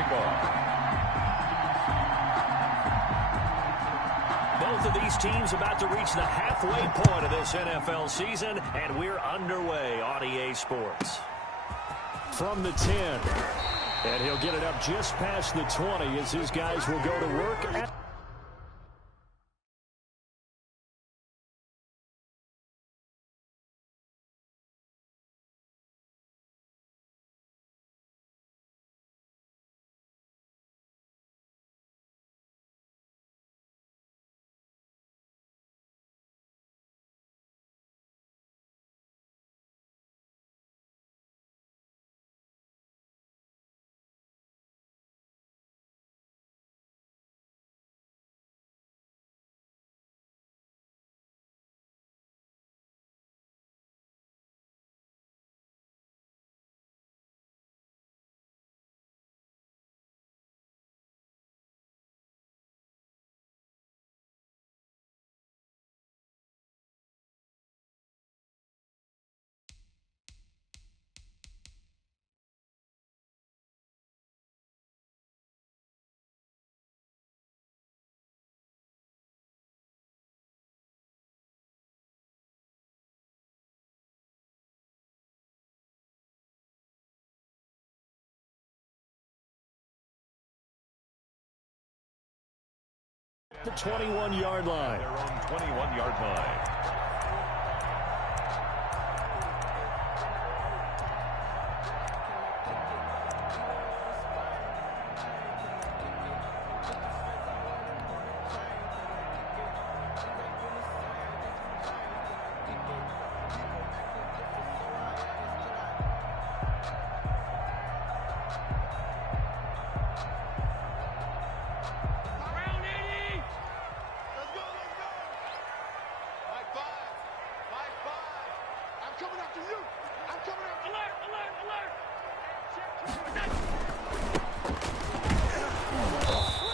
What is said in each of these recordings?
kickoff. Both of these teams about to reach the halfway point of this NFL season, and we're underway on EA Sports. From the 10, and he'll get it up just past the 20 as his guys will go to work at the 21-yard line. Their own 21-yard line.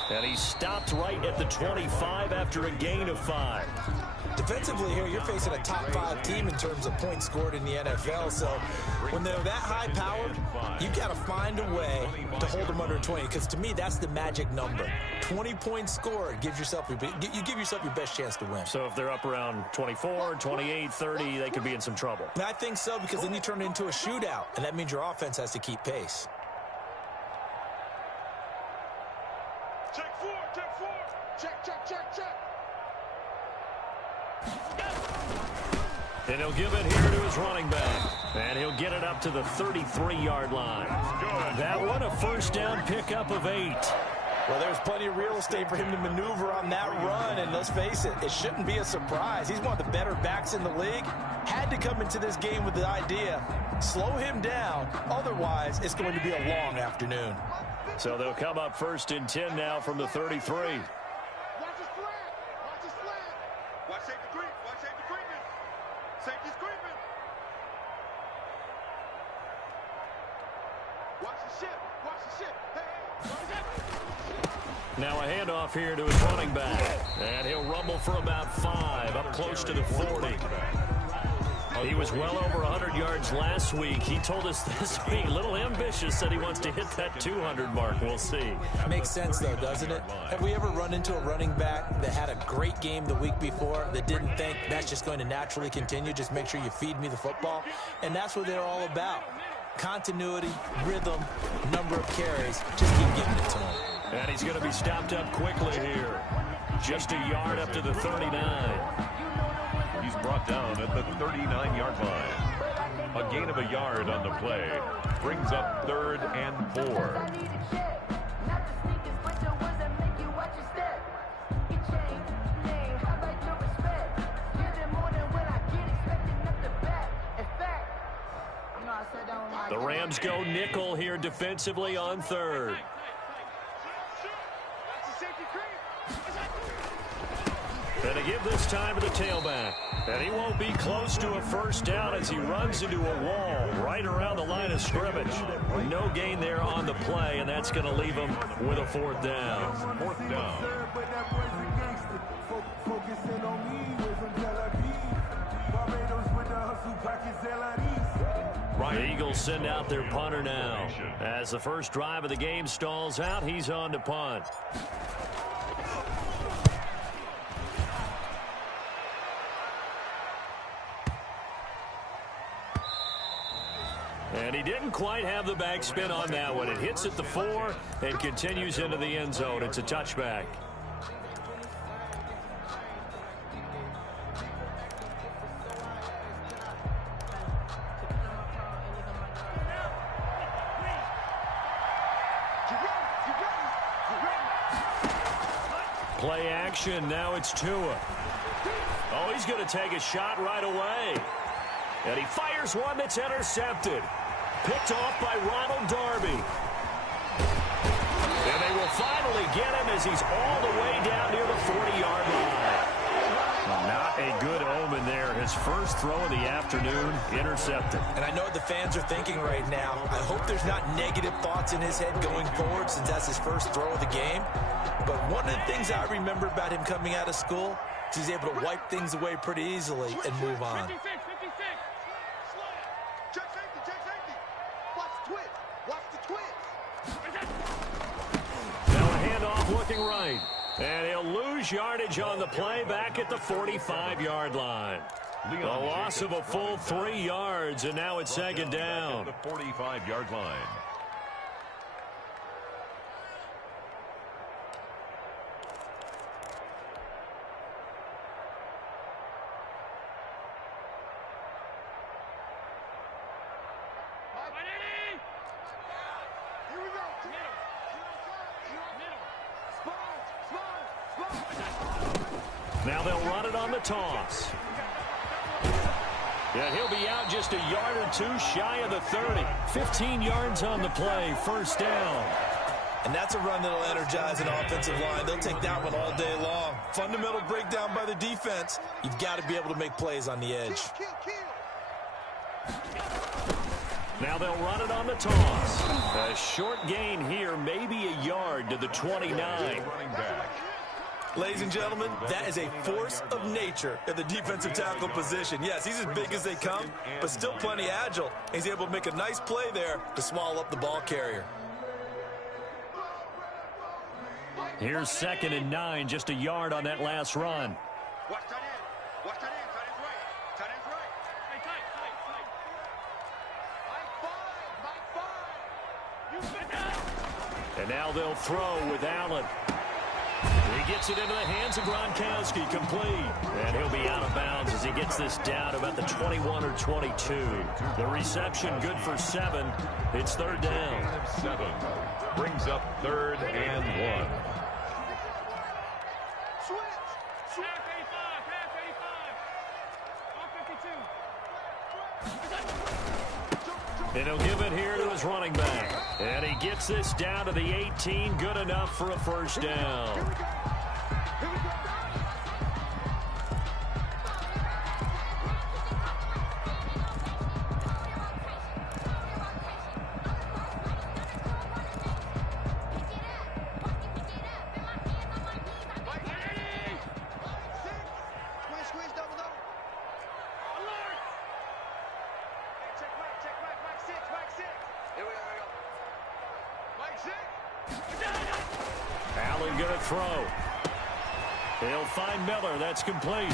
And he stopped right at the 25 after a gain of 5. Defensively here, you're facing a top 5 team in terms of points scored in the NFL. So when they're that high-powered, you got to find a way to hold them under 20. Because to me, that's the magic number. 20 points scored gives yourself you give yourself your best chance to win. So if they're up around 24, 28, 30, they could be in some trouble. And I think so, because then you turn it into a shootout, and that means your offense has to keep pace. Check 4, check 4. Check. And he'll give it here to his running back. And he'll get it up to the 33-yard line. That one a first down pickup of 8. Well, there's plenty of real estate for him to maneuver on that run, and let's face it, it shouldn't be a surprise. He's one of the better backs in the league. Had to come into this game with the idea, slow him down, otherwise it's going to be a long afternoon. So they'll come up first and 10 now from the 33. Watch his slant. Watch his slant. Watch safety creep. Watch safety creeping. Safety's creeping. Watch the ship. Watch the ship. Hey. Watch that. Now a handoff here to his running back. And he'll rumble for about 5, up close to the 40. He was well over 100 yards last week. He told us this week, a little ambitious, said he wants to hit that 200 mark. We'll see. Makes sense, though, doesn't it? Have we ever run into a running back that had a great game the week before that didn't think that's just going to naturally continue? Just make sure you feed me the football. And that's what they're all about. Continuity, rhythm, number of carries. Just keep giving it to him. And he's going to be stopped up quickly here. Just a yard up to the 39. He's brought down at the 39-yard line. A gain of a yard on the play brings up 3rd and 4. The Rams go nickel here defensively on 3rd. And to give this time to the tailback. And he won't be close to a first down as he runs into a wall right around the line of scrimmage. No gain there on the play, and that's going to leave him with a 4th down. 4th down. The Eagles send out their punter now. As the first drive of the game stalls out, he's on to punt. And he didn't quite have the backspin on that one. It hits at the 4 and continues into the end zone. It's a touchback. Play action. Now it's Tua. Oh, he's going to take a shot right away. And he fires one that's intercepted. Picked off by Ronald Darby. And they will finally get him as he's all the way down near the 40-yard line. Not a good omen there. His first throw of the afternoon, intercepted. And I know what the fans are thinking right now. I hope there's not negative thoughts in his head going forward since that's his first throw of the game. But one of the things I remember about him coming out of school is he's able to wipe things away pretty easily and move on. 56. Check safety. Watch the twist. Watch the twist. Now a handoff looking right. And he'll lose yardage on the play back at the 45-yard line. A loss of a full 3 yards, and now it's second down. The 45-yard line. Now they'll run it on the toss. And he'll be out just a yard or two shy of the 30. 15 yards on the play, first down. And that's a run that'll energize an offensive line. They'll take that one all day long. Fundamental breakdown by the defense. You've got to be able to make plays on the edge. Now they'll run it on the toss. A short gain here, maybe a yard to the 29. Running back. Ladies and gentlemen, that is a force of nature at the defensive tackle position. Yes, he's as big as they come, but still plenty agile. He's able to make a nice play there to swallow up the ball carrier. Here's 2nd and 9, just a yard on that last run. Watch tight end. Watch tight end. Tight end's right. Tight. And now they'll throw with Allen. He gets it into the hands of Gronkowski, complete. And he'll be out of bounds as he gets this down about the 21 or 22. The reception good for 7. It's third down. 7 brings up 3rd and 1. Switch. Pass 85. All 52. And he'll give it here to his running back. And he gets this down to the 18. Good enough for a first down. Allen going to throw. He'll find Miller. That's complete.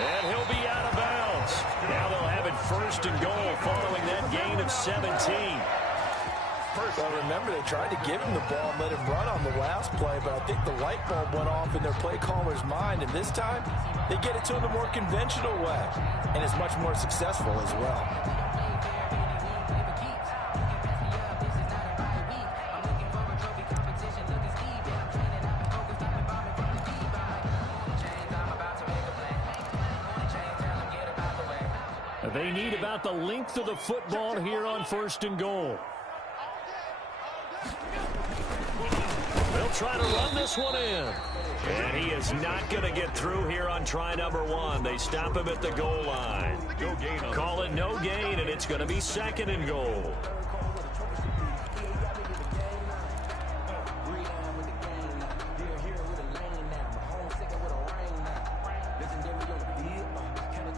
And he'll be out of bounds. Now they'll have it 1st and goal following that gain of 17. Well, remember, they tried to give him the ball and let him run on the last play, but I think the light bulb went off in their play caller's mind, and this time they get it to him the more conventional way, and it's much more successful as well. They need about the length of the football here on 1st and goal. They'll try to run this one in. And he is not going to get through here on try number 1. They stop him at the goal line. Call it no gain, and it's going to be 2nd and goal.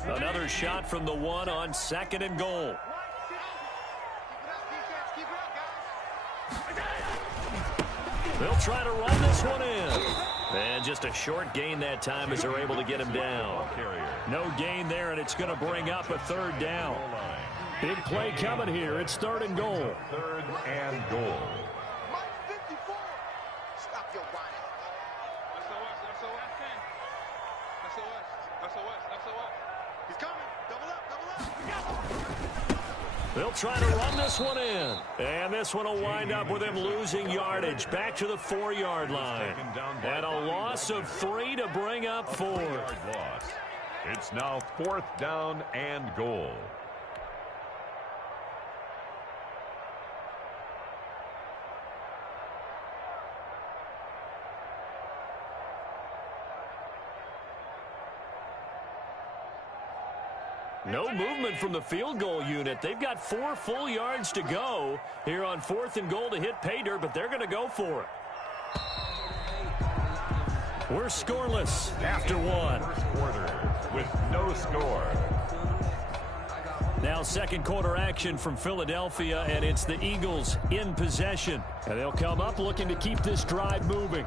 Another shot from the 1 on 2nd and goal. They'll try to run this one in. And just a short gain that time as they're able to get him down. No gain there, and it's going to bring up a third down. Big play coming here. It's 3rd and goal. 3rd and goal. Mike 54. Stop your whining. SOS. He's coming. Double up. They'll try to run this one in. And this one will wind up with him losing yardage. Back to the 4-yard line. And a loss of 3 to bring up 4. It's now 4th down and goal. No movement from the field goal unit. They've got 4 full yards to go here on 4th and goal to hit pay dirt, but they're going to go for it. We're scoreless after 1. First quarter with no score. Now 2nd quarter action from Philadelphia, and it's the Eagles in possession. And they'll come up looking to keep this drive moving.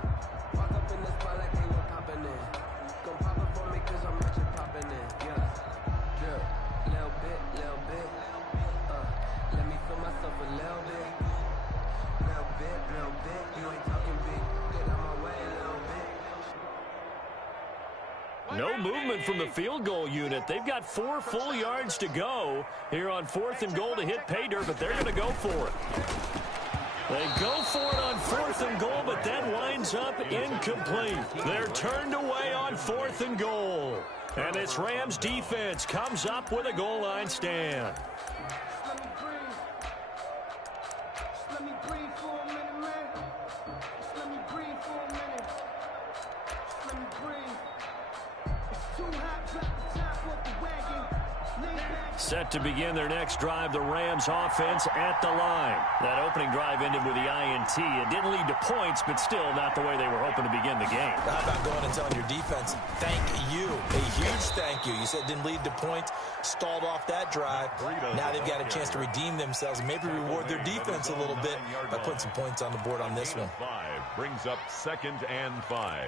No movement from the field goal unit. They've got 4 full yards to go here on 4th and goal to hit pay dirt, but they're going to go for it. They go for it on 4th and goal, but that winds up incomplete. They're turned away on 4th and goal. And this Rams defense comes up with a goal line stand. Set to begin their next drive, the Rams offense at the line. That opening drive ended with the INT. It didn't lead to points, but still not the way they were hoping to begin the game. How about going and telling your defense, thank you, a huge thank you. You said it didn't lead to points, stalled off that drive. Now they've got a chance to redeem themselves and maybe reward their defense a little bit by putting some points on the board on this one. 5 brings up 2nd and 5.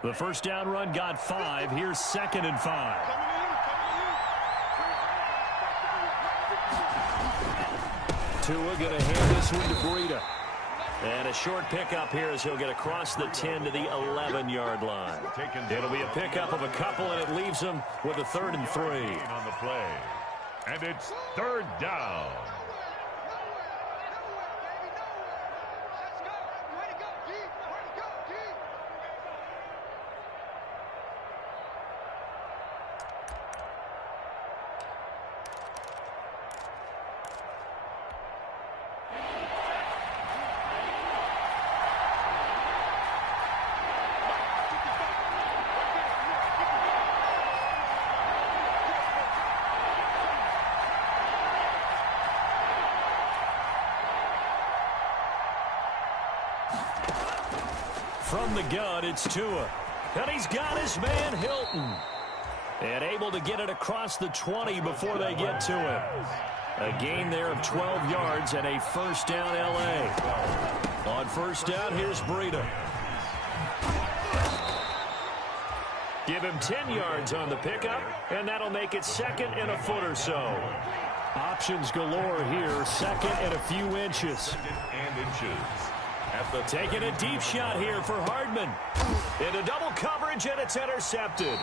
The first down run got 5. Here's 2nd and 5. Tua going to hand this one to Breida. And a short pickup here as he'll get across the 10 to the 11-yard line. It'll be a pickup of a couple, and it leaves them with a 3rd and 3. On the play. And it's 3rd down. From the gun, it's Tua. And he's got his man Hilton. And able to get it across the 20 before they get to him. A gain there of 12 yards and a first down LA. On first down, here's Breida. Give him 10 yards on the pickup, and that'll make it 2nd and a foot or so. Options galore here, 2nd and a few inches. 2nd and inches. Taking a deep shot here for Hardman. Into double coverage, and it's intercepted.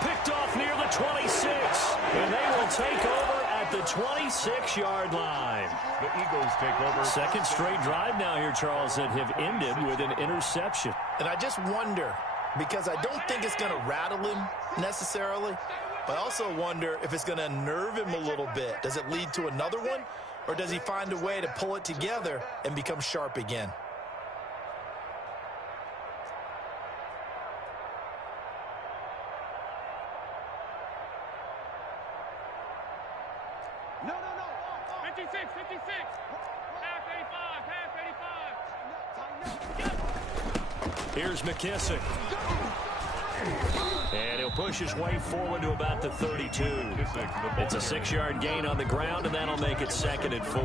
Picked off near the 26. And they will take over at the 26-yard line. The Eagles take over. 2nd straight drive now here, Charles, that have ended with an interception. And I just wonder, because I don't think it's going to rattle him necessarily, but I also wonder if it's going to unnerve him a little bit. Does it lead to another one? Or does he find a way to pull it together and become sharp again? No. 56. Half 85. Here's McKissick. And he'll push his way forward to about the 32. It's a 6-yard gain on the ground, and that'll make it 2nd and 4.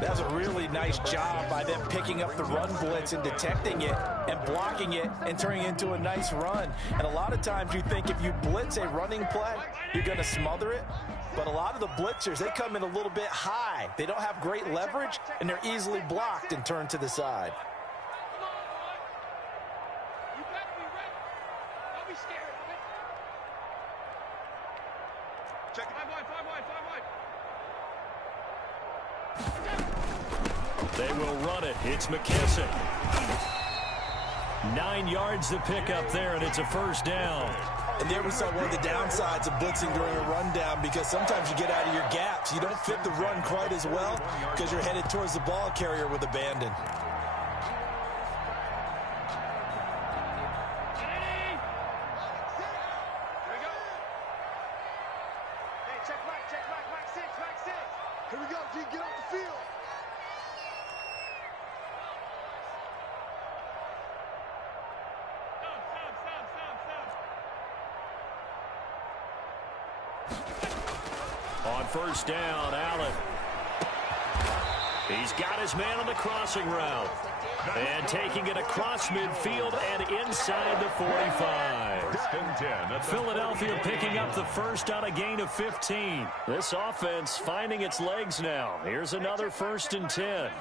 That's a really nice job by them picking up the run blitz and detecting it and blocking it and turning it into a nice run. And a lot of times you think if you blitz a running play, you're going to smother it. But a lot of the blitzers, they come in a little bit high. They don't have great leverage, and they're easily blocked and turned to the side. They will run it. It's McKissick. 9 yards to pick up there, and it's a first down. And there we saw one of the downsides of blitzing during a rundown, because sometimes you get out of your gaps. You don't fit the run quite as well because you're headed towards the ball carrier with abandon. Here we go, G, get off the field. On first down, Allen. He's got his man on the crossing route. And taking it across midfield and inside the 45. Philadelphia picking up the first on a gain of 15. This offense finding its legs now. Here's another 1st and 10.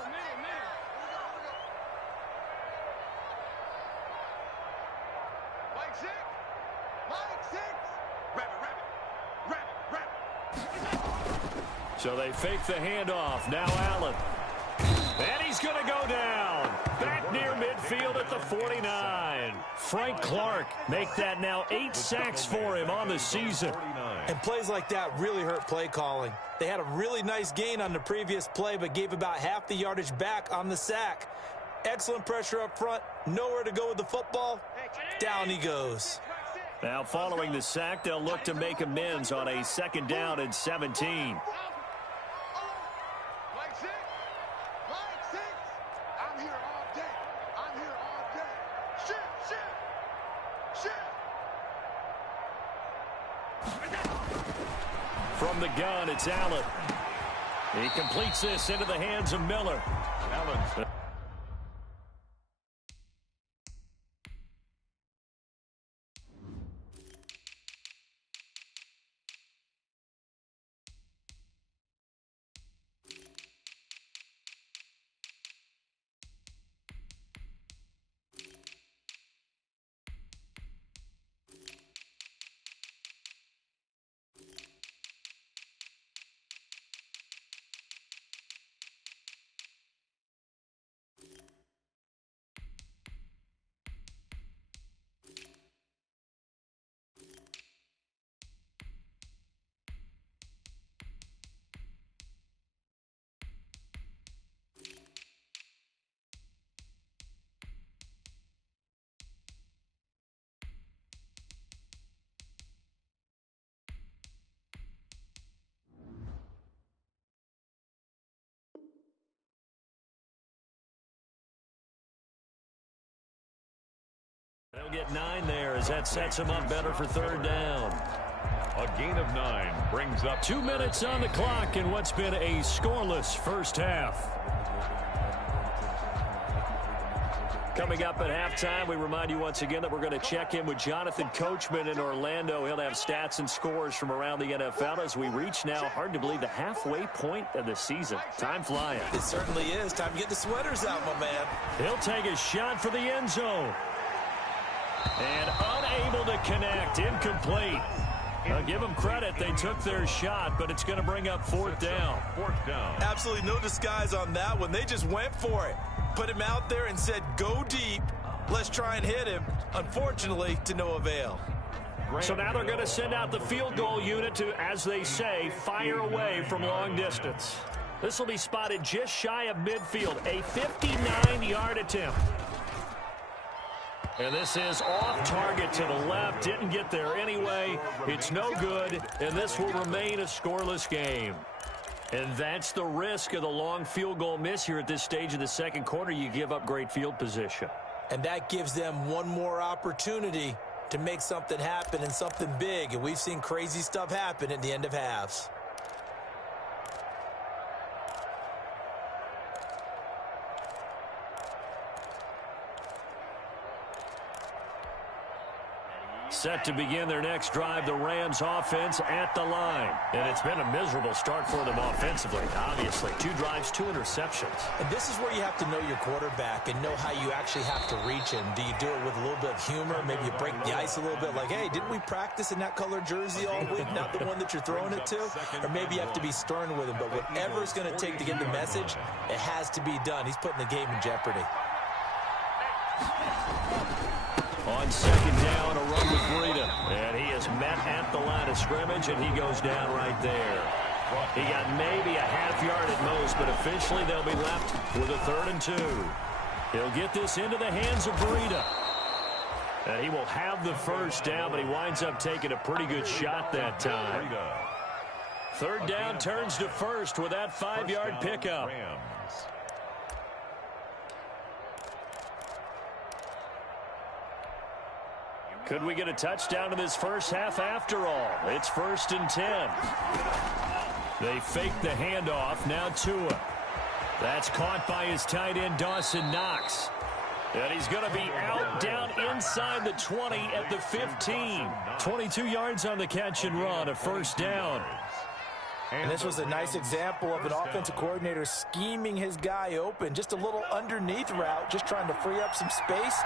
So they fake the handoff. Now Allen. And he's going to go down. Back near midfield at the 49. Frank Clark make that now 8 sacks for him on the season. And plays like that really hurt play calling. They had a really nice gain on the previous play, but gave about half the yardage back on the sack. Excellent pressure up front. Nowhere to go with the football. Down he goes. Now following the sack, they'll look to make amends on a 2nd down and 17. From the gun, it's Allen. He completes this into the hands of Miller. Allen. They'll get 9 there as that sets them up better for 3rd down. A gain of 9 brings up 2 minutes on the clock in what's been a scoreless first half. Coming up at halftime, we remind you once again that we're going to check in with Jonathan Coachman in Orlando. He'll have stats and scores from around the NFL as we reach now, hard to believe, the halfway point of the season. Time flying. It certainly is. Time to get the sweaters out, my man. He'll take a shot for the end zone. And unable to connect, incomplete. I'll give them credit. They took their shot, but it's going to bring up 4th down. 4th down. Absolutely no disguise on that one. They just went for it. Put him out there and said, go deep. Let's try and hit him. Unfortunately, to no avail. So now they're going to send out the field goal unit to, as they say, fire away from long distance. This will be spotted just shy of midfield. A 59-yard attempt. And this is off target to the left. Didn't get there anyway. It's no good, and this will remain a scoreless game. And that's the risk of the long field goal miss here at this stage of the 2nd quarter. You give up great field position. And that gives them one more opportunity to make something happen and something big. And we've seen crazy stuff happen at the end of halves. Set to begin their next drive, the Rams offense at the line. And it's been a miserable start for them offensively, obviously. 2 drives, 2 interceptions. And this is where you have to know your quarterback and know how you actually have to reach him. Do you do it with a little bit of humor? Maybe you break the ice a little bit like, hey, didn't we practice in that color jersey all week, not the one that you're throwing it to? Or maybe you have to be stern with him. But whatever it's going to take to get the message, it has to be done. He's putting the game in jeopardy. On second down, a run with Breida. And he is met at the line of scrimmage, and he goes down right there. He got maybe a half yard at most, but officially they'll be left with a 3rd and 2. He'll get this into the hands of Breida. And he will have the first down, but he winds up taking a pretty good shot that time. 3rd down turns to 1st with that 5-yard pickup. Could we get a touchdown in this first half after all? It's 1st and 10. They fake the handoff. Now Tua. That's caught by his tight end, Dawson Knox. And he's going to be out down inside the 20 at the 15. 22 yards on the catch and run, a 1st down. And this was a nice example of an offensive coordinator scheming his guy open. Just a little underneath route, just trying to free up some space,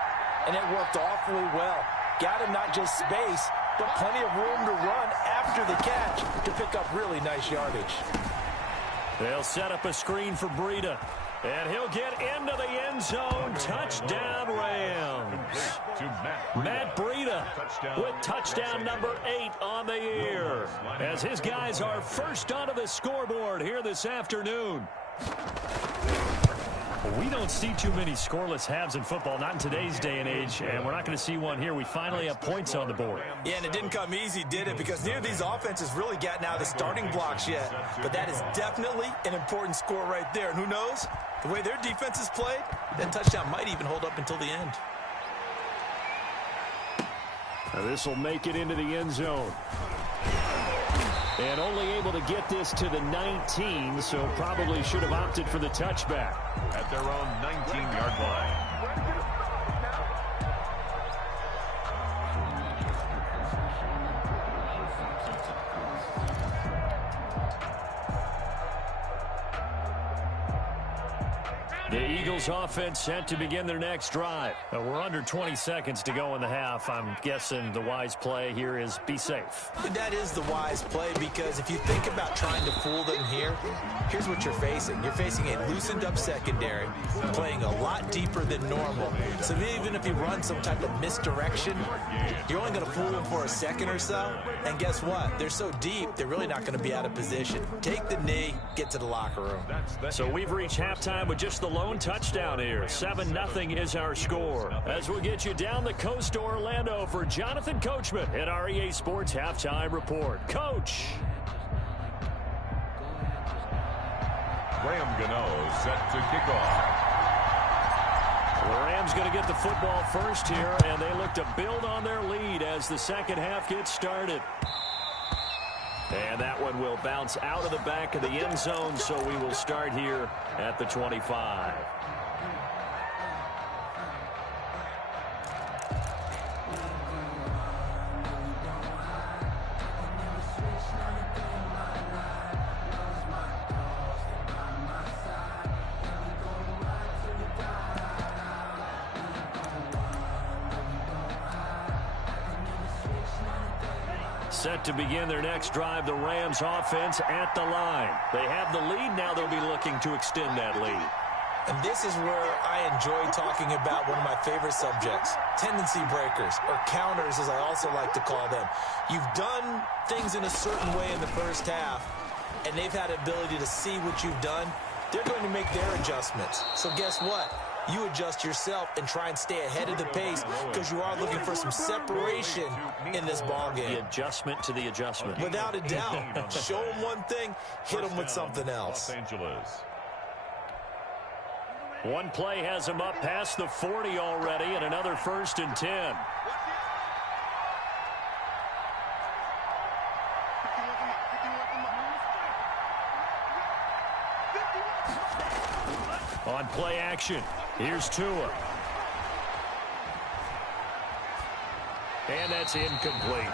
and it worked awfully well. Got him not just space, but plenty of room to run after the catch to pick up really nice yardage. They'll set up a screen for Breida, and he'll get into the end zone. Touchdown, Rams. Matt Breida with touchdown number 8 on the year, as his guys are first onto the scoreboard here this afternoon. We don't see too many scoreless halves in football, not in today's day and age, and we're not going to see one here. We finally have points on the board. Yeah, and it didn't come easy, did it? Because neither of these offenses really gotten out of the starting blocks yet. But that is definitely an important score right there. And who knows? The way their defense is played, that touchdown might even hold up until the end. Now this will make it into the end zone. And only able to get this to the 19, so probably should have opted for the touchback. At their own 19-yard line. The Eagles offense set to begin their next drive. We're under 20 seconds to go in the half. I'm guessing the wise play here is be safe. That is the wise play, because if you think about trying to fool them here, here's what you're facing. You're facing a loosened up secondary, playing a lot deeper than normal. So even if you run some type of misdirection, you're only going to fool them for a second or so. And guess what? They're so deep, they're really not going to be out of position. Take the knee, get to the locker room. So we've reached halftime with just the lone touchdown here. 7-0 is our score. As we'll get you down the coast to Orlando for Jonathan Coachman at our EA Sports Halftime Report. Coach. Graham Gano set to kick off. The Rams going to get the football first here, and they look to build on their lead as the second half gets started. And that one will bounce out of the back of the end zone, so we will start here at the 25. Set to begin their next drive, the Rams offense at the line. They have the lead. Now they'll be looking to extend that lead. And this is where I enjoy talking about one of my favorite subjects, tendency breakers, or counters as I also like to call them. You've done things in a certain way in the first half, and they've had the ability to see what you've done. They're going to make their adjustments. So guess what? You adjust yourself and try and stay ahead of the pace, because you are looking for some separation in this ball game. The adjustment to the adjustment. Without a doubt. Show them one thing, hit them with something else. Los Angeles. One play has him up past the 40 already, and another 1st and 10. On play action, here's Tua. And that's incomplete.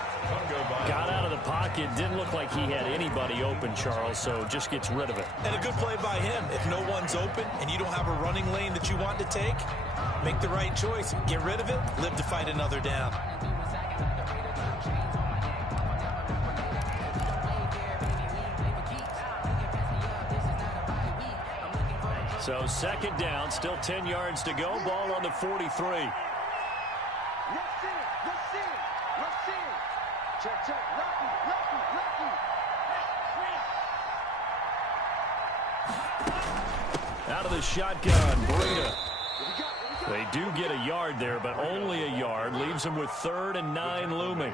Got out of the pocket. Didn't look like he had anybody open, Charles, so just gets rid of it. And a good play by him. If no one's open and you don't have a running lane that you want to take, make the right choice. Get rid of it. Live to fight another down. So second down, still 10 yards to go. Ball on the 43. Out of the shotgun, Breida. They do get a yard there, but only a yard. Leaves them with 3rd and 9 looming.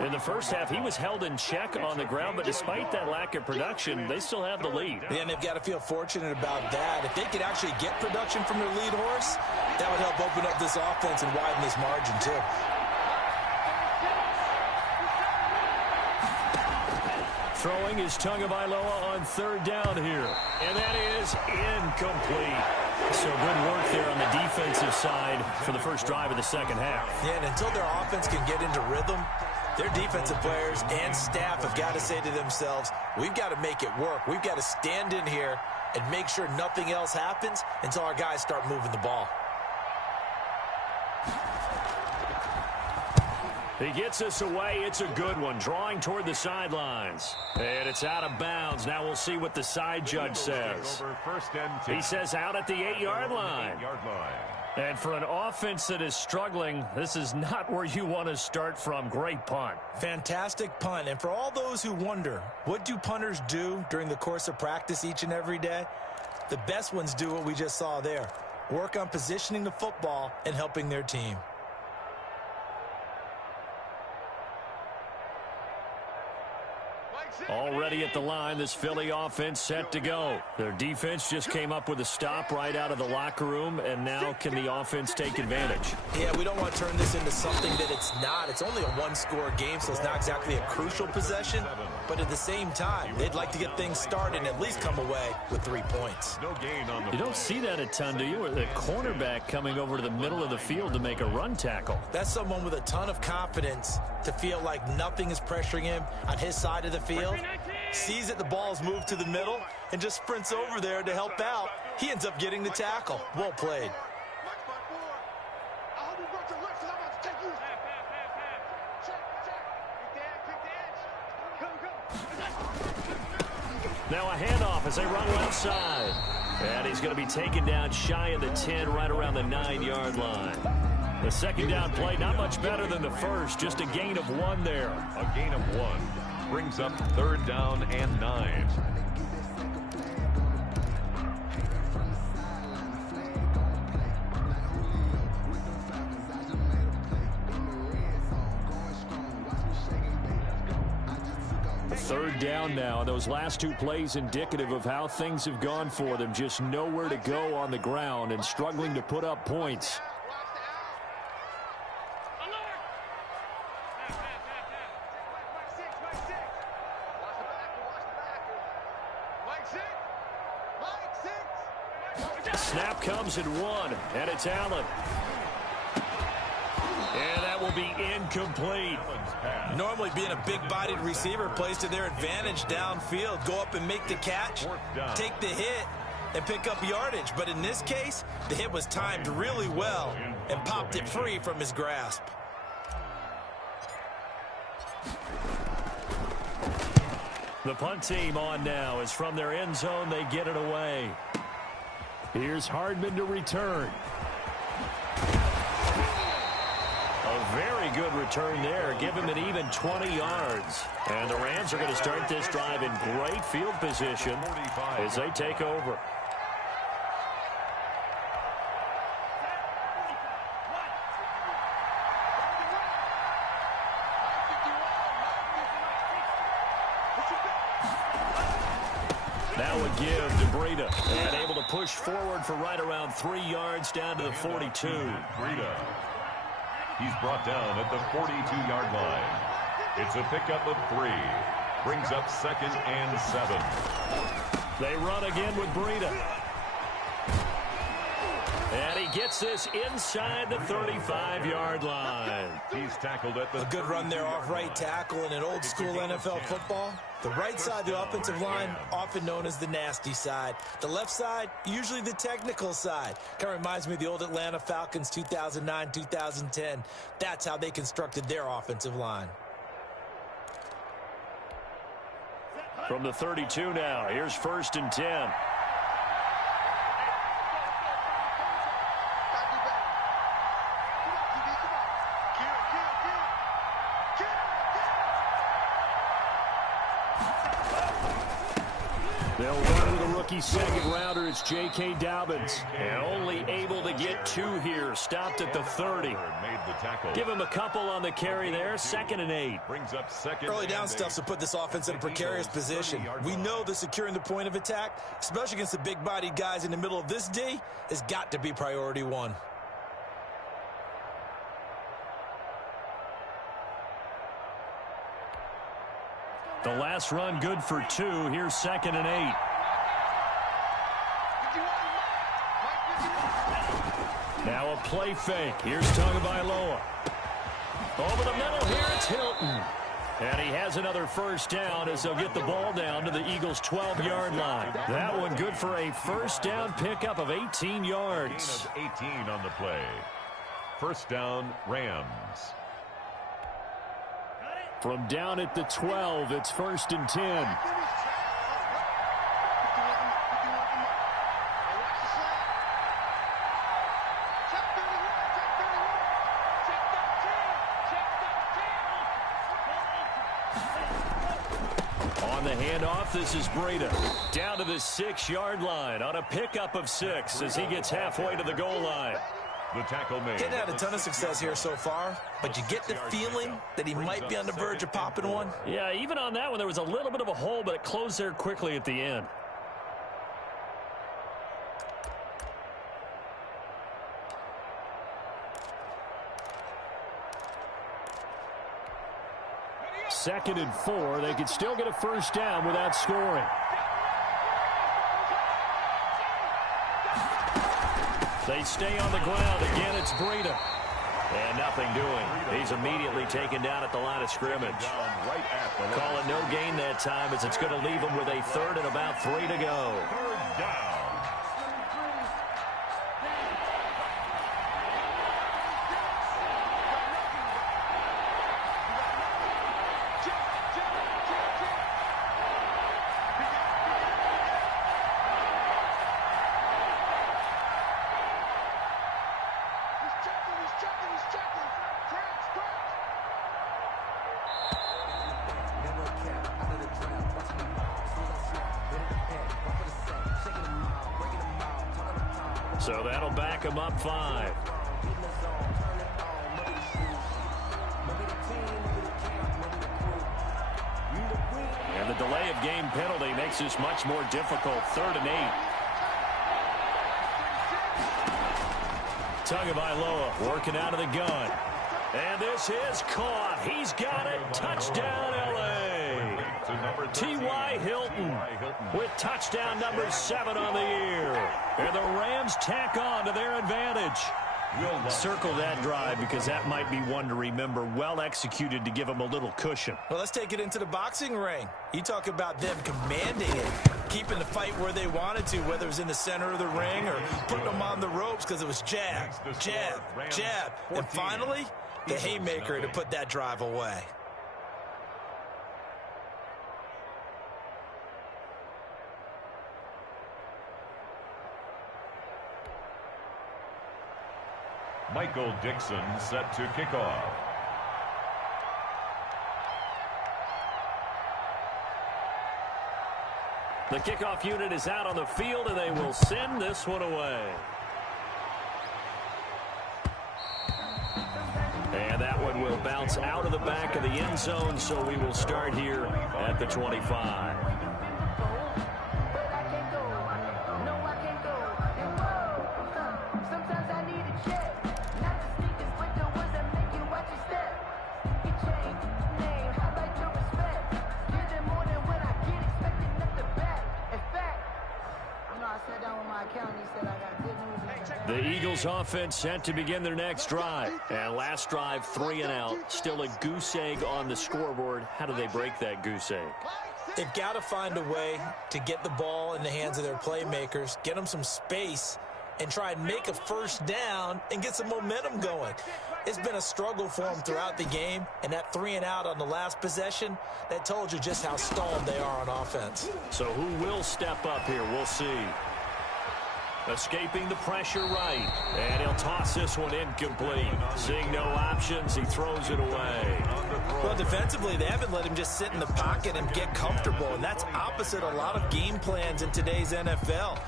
In the first half, he was held in check on the ground, but despite that lack of production, they still have the lead. And they've got to feel fortunate about that. If they could actually get production from their lead horse, that would help open up this offense and widen this margin, too. Throwing is Tagovailoa on 3rd down here. And that is incomplete. So good work there on the defensive side for the first drive of the second half. Yeah, and until their offense can get into rhythm, their defensive players and staff have got to say to themselves, we've got to make it work. We've got to stand in here and make sure nothing else happens until our guys start moving the ball. He gets us away. It's a good one. Drawing toward the sidelines. And it's out of bounds. Now we'll see what the side judge says. He says out at the 8-yard line. And for an offense that is struggling, this is not where you want to start from. Great punt. Fantastic punt. And for all those who wonder, what do punters do during the course of practice each and every day? The best ones do what we just saw there. Work on positioning the football and helping their team. Already at the line, this Philly offense set to go. Their defense just came up with a stop right out of the locker room, and now can the offense take advantage? Yeah, we don't want to turn this into something that it's not. It's only a one-score game, so it's not exactly a crucial possession. But at the same time, they'd like to get things started and at least come away with 3 points. You don't see that a ton, do you? Or the cornerback coming over to the middle of the field to make a run tackle. That's someone with a ton of confidence to feel like nothing is pressuring him on his side of the field. Sees that the ball's moved to the middle and just sprints over there to help out. He ends up getting the tackle. Well played. Now a handoff as they run left side. And he's going to be taken down shy of the 10, right around the 9-yard line. The second down play, not much better than the first, just a gain of 1 there. A gain of 1 brings up 3rd down and 9. Third down now. Those last 2 plays indicative of how things have gone for them. Just nowhere to go on the ground and struggling to put up points. Snap comes at 1, and it's Allen. And that will be incomplete. Normally being a big-bodied receiver plays to their advantage downfield. Go up and make the catch, take the hit, and pick up yardage. But in this case, the hit was timed really well and popped it free from his grasp. The punt team on now as from their end zone they get it away. Here's Hardman to return. A very good return there. Give him an even 20 yards. And the Rams are going to start this drive in great field position as they take over. Now a give to Breida. And able to push forward for right around 3 yards down to the 42. Breida. He's brought down at the 42-yard line. It's a pickup of 3. Brings up 2nd and 7. They run again with Breida. And he gets this inside the 35-yard line. He's tackled at the A good run there off right tackle in an old-school NFL football. The right side of the offensive line, often known as the nasty side. The left side, usually the technical side. Kind of reminds me of the old Atlanta Falcons 2009-2010. That's how they constructed their offensive line. From the 32 now, here's 1st and 10. They'll run with a rookie second-rounder. It's J.K. Dobbins. And only able to get 2 here. Stopped at the 30. Give him a couple on the carry there. 2nd and 8. Brings up second. Early down stuff to put this offense in a precarious position. We know that securing the point of attack, especially against the big-bodied guys in the middle of this D, has got to be priority 1. The last run good for 2. Here's 2nd and 8. Now a play fake. Here's Tagovailoa. Over the middle here, it's Hilton. And he has another 1st down as they'll get the ball down to the Eagles' 12-yard line. That one good for a 1st down pickup of 18 yards. Gain of 18 on the play. 1st down, Rams. From down at the 12, it's 1st and 10. On the handoff, this is Breida. Down to the 6-yard line on a pickup of 6 as he gets halfway to the goal line. The tackle made. Getting had a ton of success here so far, but you get the feeling that he might be on the verge of popping one. Yeah, even on that one, there was a little bit of a hole, but it closed there quickly at the end. Second and 4. They could still get a 1st down without scoring. They stay on the ground. Again, it's Breida. And nothing doing. He's immediately taken down at the line of scrimmage. Call it no gain that time as it's going to leave him with a 3rd and about 3 to go. 3rd down. So that'll back him up 5. And the delay of game penalty makes this much more difficult. 3rd and 8. Tagovailoa working out of the gun. And this is caught. He's got it. Touchdown, L.A. T.Y. Hilton with touchdown number 7 on the year. And the Rams tack on to their advantage. Circle that drive because that might be one to remember. Well executed to give them a little cushion. Well, let's take it into the boxing ring. You talk about them commanding it, keeping the fight where they wanted to, whether it was in the center of the ring or putting them on the ropes because it was jab, jab, jab. And finally, the haymaker to put that drive away. Michael Dixon set to kick off. The kickoff unit is out on the field, and they will send this one away. And that one will bounce out of the back of the end zone, so we will start here at the 25. The Eagles offense set to begin their next drive. And last drive, 3 and out. Still a goose egg on the scoreboard. How do they break that goose egg? They've got to find a way to get the ball in the hands of their playmakers, get them some space, and try and make a first down and get some momentum going. It's been a struggle for them throughout the game, and that 3 and out on the last possession, that told you just how stalled they are on offense. So who will step up here? We'll see. Escaping the pressure right. And he'll toss this one incomplete. Seeing no options, he throws it away. Well, defensively, they haven't let him just sit in the pocket and get comfortable, and that's opposite a lot of game plans in today's NFL.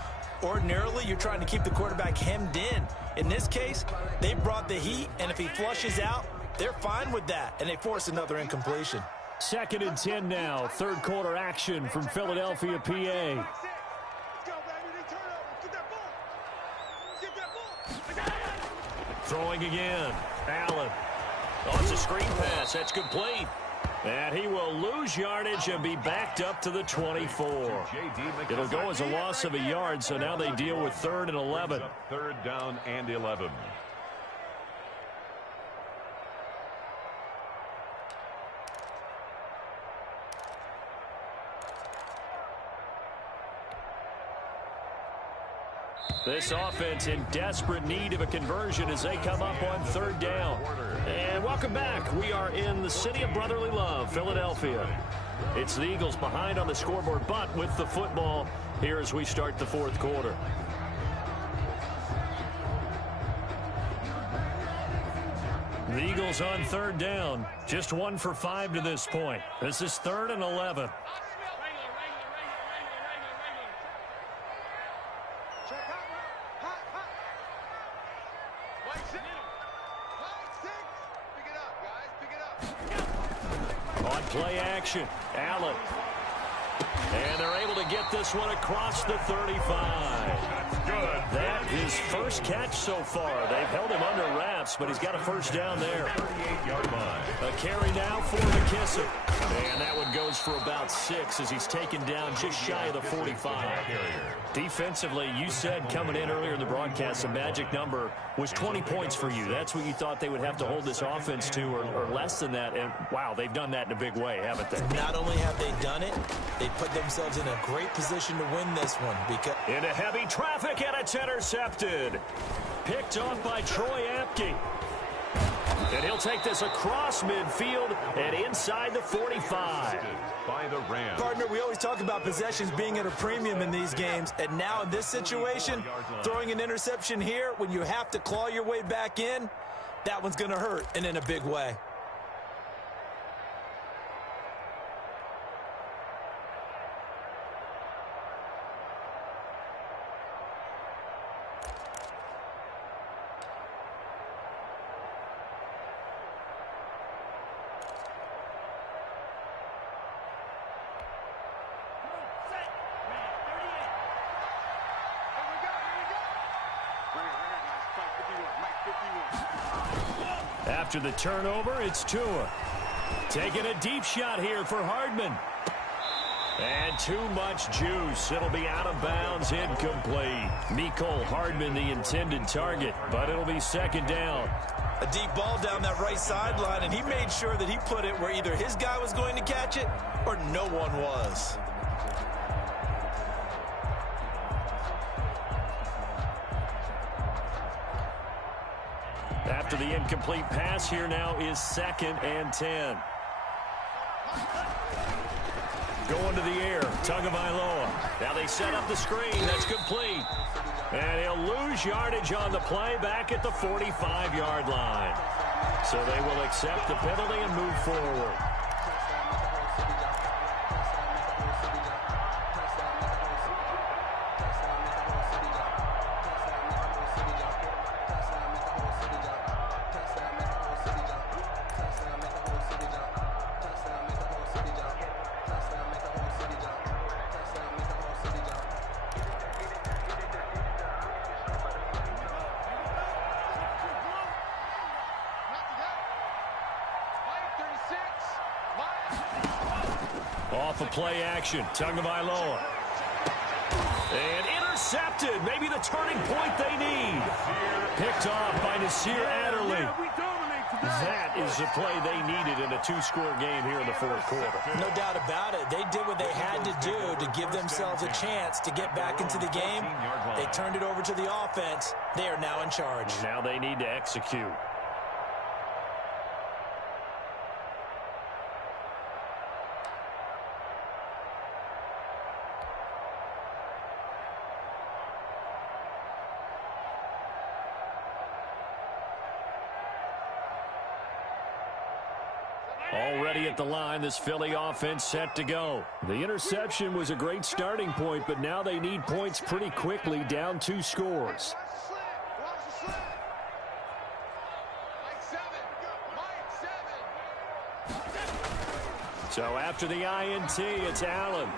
Ordinarily, you're trying to keep the quarterback hemmed in. In this case, they brought the heat, and if he flushes out, they're fine with that, and they force another incompletion. 2nd and 10 now. Third quarter action from Philadelphia, PA. Throwing again. Allen. Oh, it's a screen pass. That's complete. And he will lose yardage and be backed up to the 24. It'll go as a loss of a yard, so now they deal with 3rd and 11. 3rd down and 11. This offense in desperate need of a conversion as they come up on 3rd down. And welcome back. We are in the city of brotherly love, Philadelphia. It's the Eagles behind on the scoreboard, but with the football here as we start the 4th quarter. The Eagles on 3rd down. Just 1 for 5 to this point. This is 3rd and 11. On play action, Allen. And they're able to get this one across the 35. That's good. That is first catch so far. They've held him under wraps, but he's got a first down there. 38-yard line. A carry now for McKissick. And that one goes for about 6 as he's taken down just shy of the 45. Defensively, you said coming in earlier in the broadcast, the magic number was 20 points for you. That's what you thought they would have to hold this offense to, or less than that. And, wow, they've done that in a big way, haven't they? Not only have they done it, they put themselves in a great position to win this one. Because into heavy traffic, and it's intercepted. Picked off by Troy Apke. And he'll take this across midfield and inside the 45. By the Rams. Partner, we always talk about possessions being at a premium in these games, and now in this situation, throwing an interception here when you have to claw your way back in, that one's going to hurt, and in a big way. After the turnover, it's Tua. Taking a deep shot here for Hardman. And too much juice. It'll be out of bounds, incomplete. Mecole Hardman, the intended target, but it'll be 2nd down. A deep ball down that right sideline, and he made sure that he put it where either his guy was going to catch it or no one was. After the incomplete pass, here now is 2nd and 10. Going to the air, Tagovailoa. Now they set up the screen. That's complete. And he'll lose yardage on the play back at the 45-yard line. So they will accept the penalty and move forward. Off of play action, Tagovailoa. And intercepted. Maybe the turning point they need. Picked off by Nasir Adderley. That is the play they needed in a two-score game here in the fourth quarter. No doubt about it. They did what they had to do to give themselves a chance to get back into the game. They turned it over to the offense. They are now in charge. Now they need to execute. Already at the line, this Philly offense set to go. The interception was a great starting point, but now they need points pretty quickly, down 2 scores. So after the INT, it's Allen.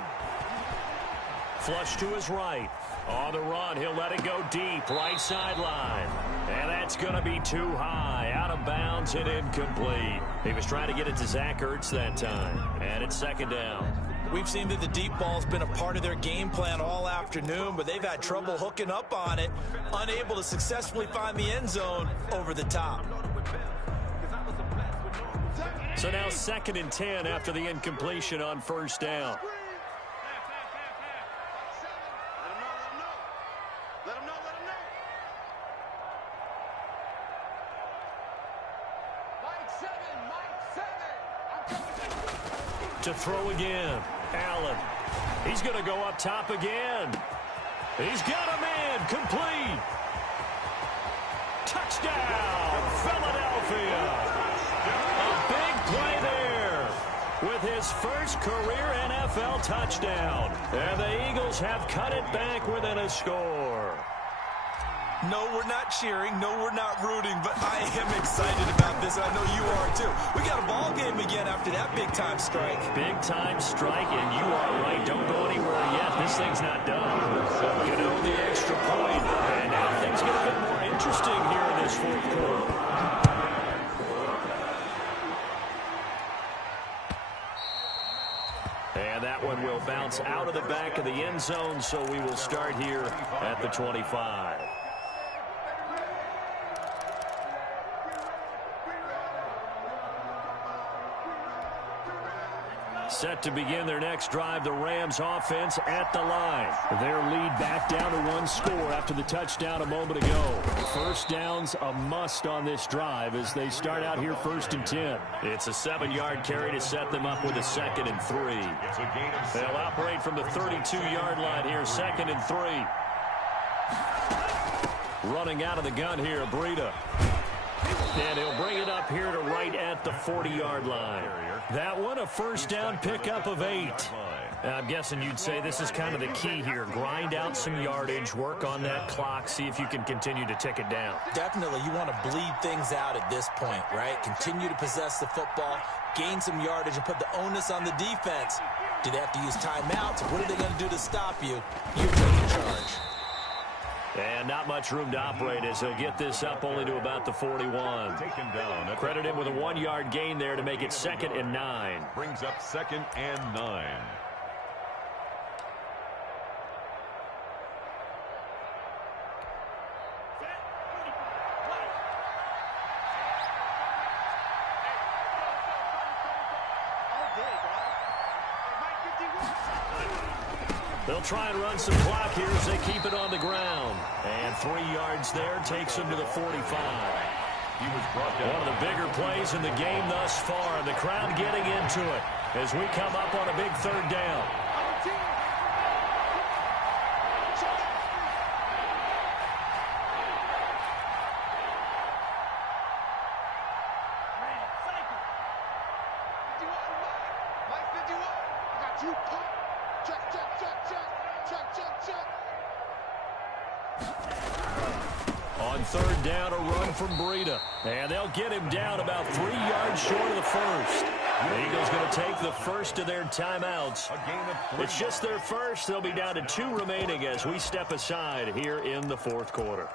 Flush to his right. On the run, he'll let it go deep, right sideline. And that's going to be too high. Out of bounds and incomplete. He was trying to get it to Zach Ertz that time. And it's second down. We've seen that the deep ball's been a part of their game plan all afternoon, but they've had trouble hooking up on it, unable to successfully find the end zone over the top. So now 2nd and 10 after the incompletion on first down. To throw again. Allen. He's going to go up top again. He's got a man. Complete. Touchdown, Philadelphia. A big play there with his first career NFL touchdown. And the Eagles have cut it back within a score. No, we're not cheering. No, we're not rooting, but I am excited about this. I know you are, too. We got a ball game again after that big-time strike. Big-time strike, and you are right. Don't go anywhere yet. This thing's not done. You know, the extra point. And now things get a bit more interesting here in this fourth quarter. And that one will bounce out of the back of the end zone, so we will start here at the 25. Set to begin their next drive, the Rams offense at the line. Their lead back down to 1 score after the touchdown a moment ago. First down's a must on this drive as they start out here 1st and 10. It's a 7-yard carry to set them up with a 2nd and 3. They'll operate from the 32-yard line here, 2nd and 3. Running out of the gun here, Breida. And he'll bring it up here to right at the 40-yard line. That one, a first down pickup of 8. I'm guessing you'd say this is kind of the key here. Grind out some yardage, work on that clock, see if you can continue to tick it down. Definitely, you want to bleed things out at this point, right? Continue to possess the football, gain some yardage, and put the onus on the defense. Do they have to use timeouts? What are they going to do to stop you? You're taking charge. And not much room to operate as he'll get this up only to about the 41. Credit him with a 1-yard gain there to make it 2nd and 9. Brings up 2nd and 9. They'll try and run some clock here as they keep it on the ground. And 3 yards there takes them to the 45. He was brought down. One of the bigger plays in the game thus far. The crowd getting into it as we come up on a big 3rd down. On 3rd down, a run from Breida. And they'll get him down about 3 yards short of the first. The Eagles going to take the first of their timeouts. It's just their first. They'll be down to 2 remaining as we step aside here in the 4th quarter.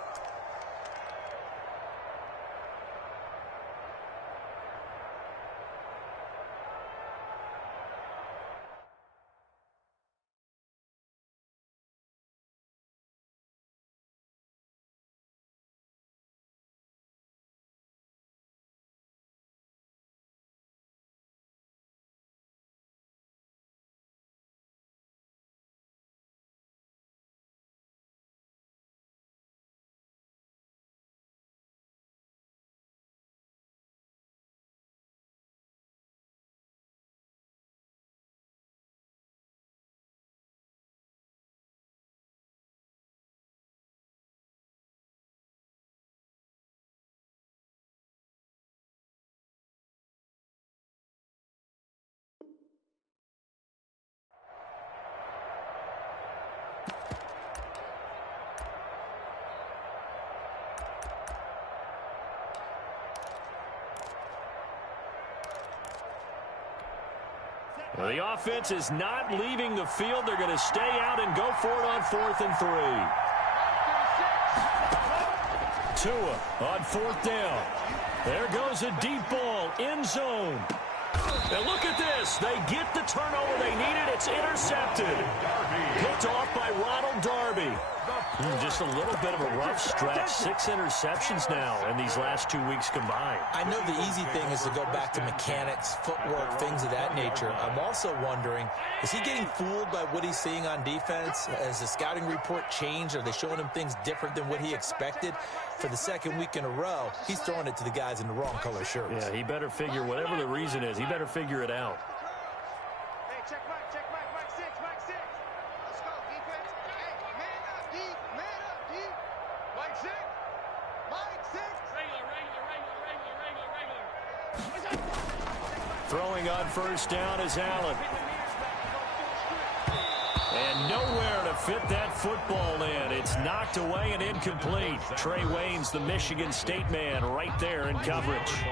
Well, the offense is not leaving the field. They're going to stay out and go for it on 4th and 3. Tua on 4th down. There goes a deep ball, end zone. And look at this. They get the turnover they needed. It's intercepted. Picked off by Ronald Darby. Just a little bit of a rough stretch. 6 interceptions now in these last 2 weeks combined. I know the easy thing is to go back to mechanics, footwork, things of that nature. I'm also wondering, is he getting fooled by what he's seeing on defense? Has the scouting report changed? Are they showing him things different than what he expected? For the 2nd week in a row, he's throwing it to the guys in the wrong color shirts. Yeah, he better figure, whatever the reason is, he better figure it out. Hey, check Mike, Mike 6, Mike 6. Let's go, defense. Hey, man up, D, man up, D. Mike 6, Mike 6. Regular. Throwing on 1st down is Allen. And nowhere to fit that football in. It's knocked away and incomplete. Trey Waynes, the Michigan State man, right there in coverage.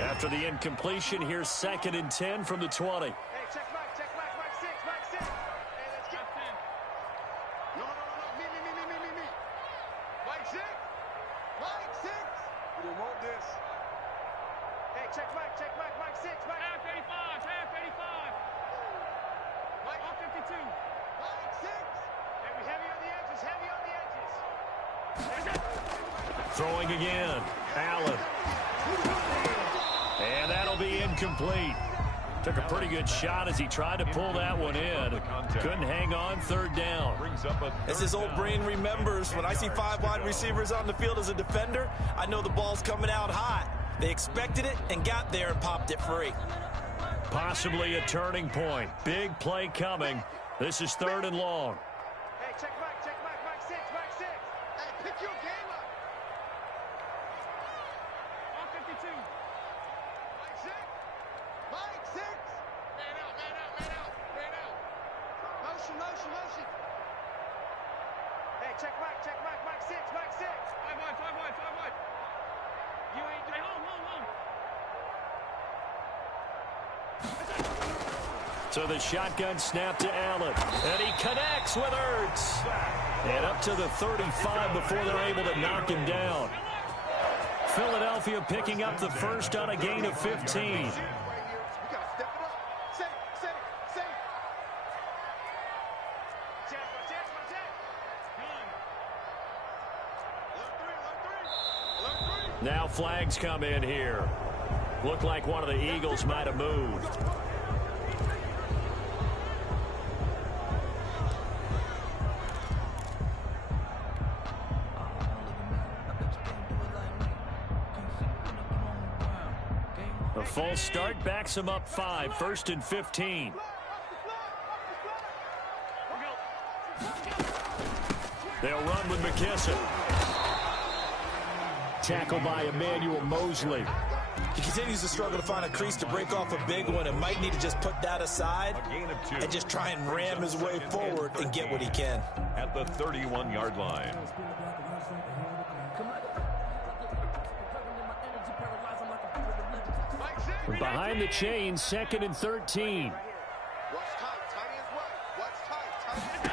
After the incompletion, here's 2nd and 10 from the 20. Hey, check Mike 6, Mike 6. Hey, let's get 10. No, me. Mike 6. Mike 6. We don't want this. Hey, check Mike 6, Mike. Half 85. Mike. All 52. Mike 6. Hey, we heavy on the edges. Throwing again. Allen. And that'll be incomplete. Took a pretty good shot as he tried to pull that one in. Couldn't hang on 3rd down. As his old brain remembers, when I see 5 wide receivers on the field as a defender, I know the ball's coming out hot. They expected it and got there and popped it free. Possibly a turning point. Big play coming. This is 3rd and long. Hey, check Mike 6. Hey, pick your game up. All 52. Mike 6. Man out. Motion. Hey, check Mike 6. 5 wide. You ain't doing home. So the shotgun snap to Allen. And he connects with Ertz. And up to the 35 before they're able to knock him down. Philadelphia picking up the 1st on a gain of 15. We gotta step it up. Safe. Chance. Look three. Now flags come in here. Looked like one of the Eagles might have moved. A false start backs him up 5. 1st and 15. They'll run with McKissick. Tackle by Emmanuel Mosley. He continues to struggle to find a crease to break off a big one and might need to just put that aside and just try and ram his way forward and get what he can. At the 31-yard line. Behind the chains, 2nd and 13. What's tight? Tight ends what? What's tight?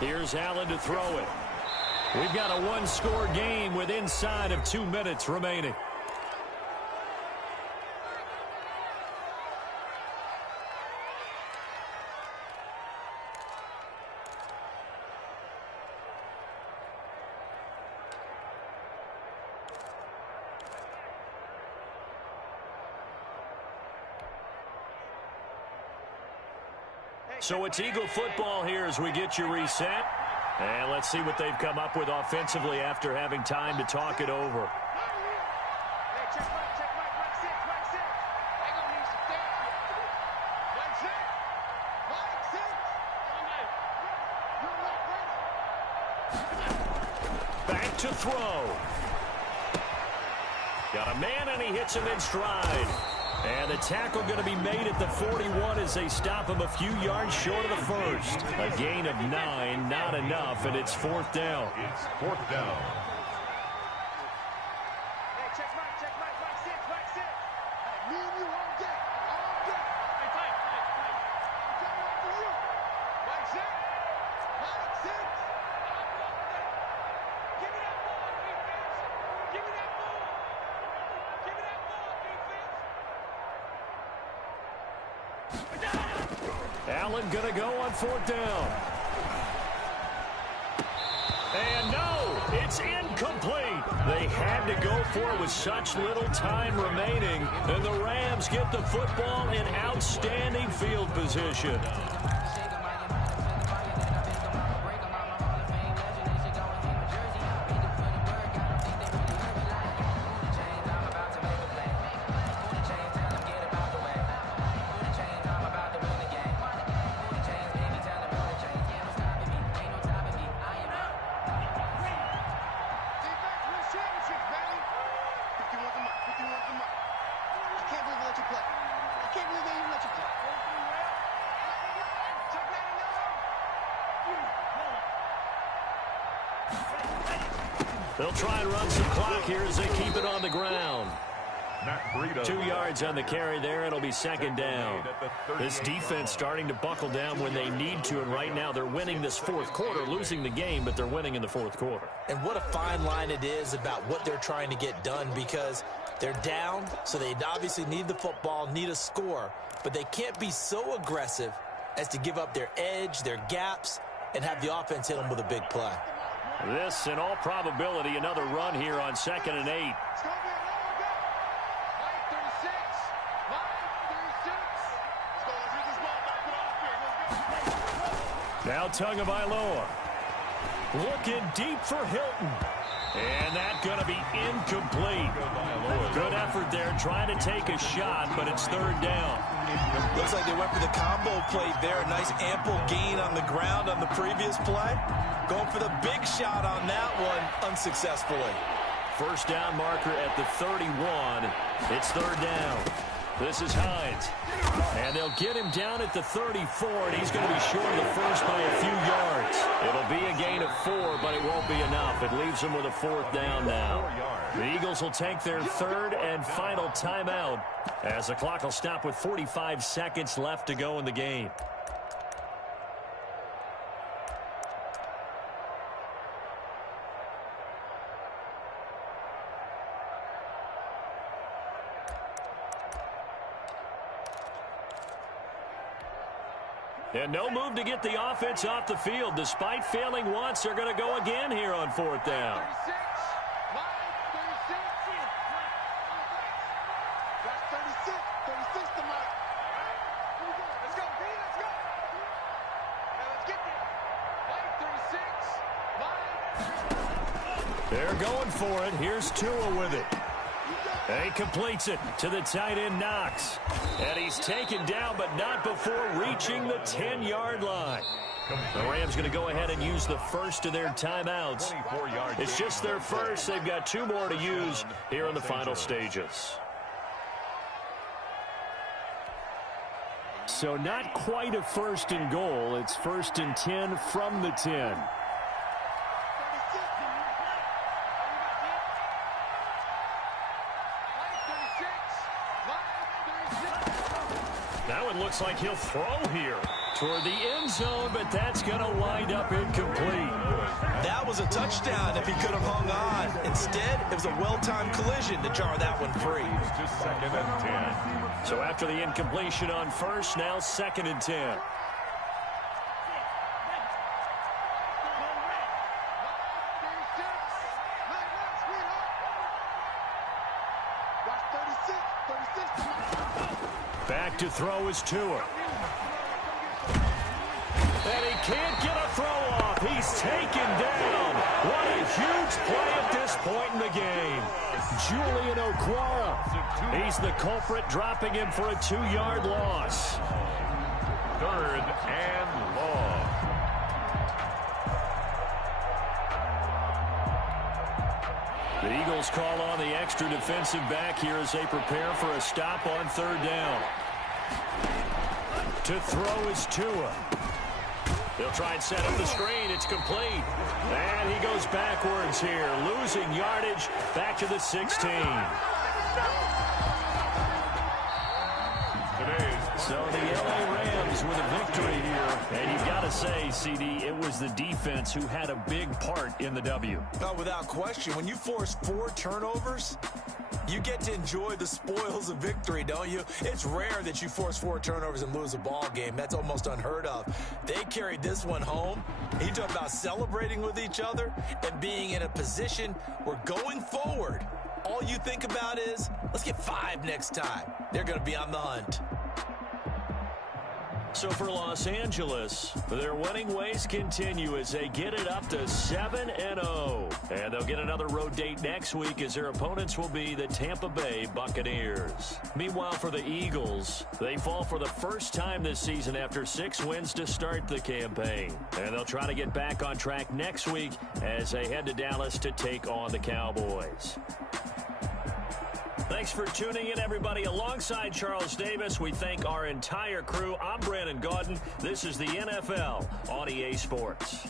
Here's Allen to throw it. We've got a 1-score game with inside of 2 minutes remaining. So it's Eagle football here as we get you reset. And let's see what they've come up with offensively after having time to talk it over. Hey, check Mike 6. They gonna need some therapy after this. Mike 6. Back to throw. Got a man and he hits him in stride. And the tackle going to be made at the 41 as they stop him a few yards short of the first. A gain of 9, not enough, and it's 4th down. It's 4th down. Hey, check Mike, Mike 6, Mike 6. Hey, me and you all day, all day. Hey, tight. I'm coming after you. Mike 6, Mike 6. Give me that ball, defense. Give me that ball. Give me that ball, defense. Allen going to go on 4th down. And no, it's incomplete. They had to go for it with such little time remaining. And the Rams get the football in outstanding field position. They'll try and run some clock here as they keep it on the ground. 2 yards on the carry there. It'll be 2nd down. This defense starting to buckle down when they need to, and right now they're winning this 4th quarter, losing the game, but they're winning in the 4th quarter. And what a fine line it is about what they're trying to get done, because they're down, so they obviously need the football, need a score, but they can't be so aggressive as to give up their edge, their gaps, and have the offense hit them with a big play. This, in all probability, another run here on 2nd and 8. It's going to be a long day. Mike 36, Mike 36. Let's go. Let's get this ball back to the offense. Let's go. Now Tagovailoa looking deep for Hilton. And that's going to be incomplete. Good effort there, trying to take a shot, but it's 3rd down. Looks like they went for the combo play there. Nice ample gain on the ground on the previous play. Going for the big shot on that one unsuccessfully. 1st down marker at the 31. It's 3rd down. This is Hines. And they'll get him down at the 34, and he's going to be short of the first by a few yards. It'll be a gain of 4, but it won't be enough. It leaves them with a 4th down now. The Eagles will take their 3rd and final timeout as the clock will stop with 45 seconds left to go in the game. And no move to get the offense off the field. Despite failing once, they're going to go again here on 4th down. 36, Mike 36. That's 36. 36 to Mike. Here we go. Let's go, B. Let's go. Now let's get there. Mike 36. Mike. They're going for it. Here's Tua with it. He completes it to the tight end, Knox. And he's taken down, but not before reaching the 10-yard line. The Rams going to go ahead and use the first of their timeouts. It's just their first. They've got 2 more to use here in the final stages. So not quite a 1st and goal. It's 1st and 10 from the 10. That one looks like he'll throw here toward the end zone, but that's going to wind up incomplete. That was a touchdown if he could have hung on. Instead, it was a well-timed collision to jar that one free. To 2nd and 10. So after the incompletion on 1st, now 2nd and 10. Back to throw is Tua. And he can't get a throw off. He's taken down. What a huge play at this point in the game. Julian Okwara. He's the culprit, dropping him for a 2-yard loss. 3rd and long. The Eagles Eagles call on the extra defensive back here as they prepare for a stop on 3rd down. To throw is Tua. They'll try and set up the screen. It's complete. And he goes backwards here, losing yardage back to the 16. So the LA Rams with a victory here. And you've got to say, CD, it was the defense who had a big part in the W. Oh, without question. When you force 4 turnovers, you get to enjoy the spoils of victory, don't you? It's rare that you force 4 turnovers and lose a ball game. That's almost unheard of. They carried this one home. You talk about celebrating with each other and being in a position where going forward, all you think about is, let's get 5 next time. They're going to be on the hunt. So for Los Angeles, their winning ways continue as they get it up to 7-0. And they'll get another road date next week as their opponents will be the Tampa Bay Buccaneers. Meanwhile, for the Eagles, they fall for the first time this season after 6 wins to start the campaign. And they'll try to get back on track next week as they head to Dallas to take on the Cowboys. Thanks for tuning in, everybody. Alongside Charles Davis, we thank our entire crew. I'm Brandon Gaudin. This is the NFL on EA Sports.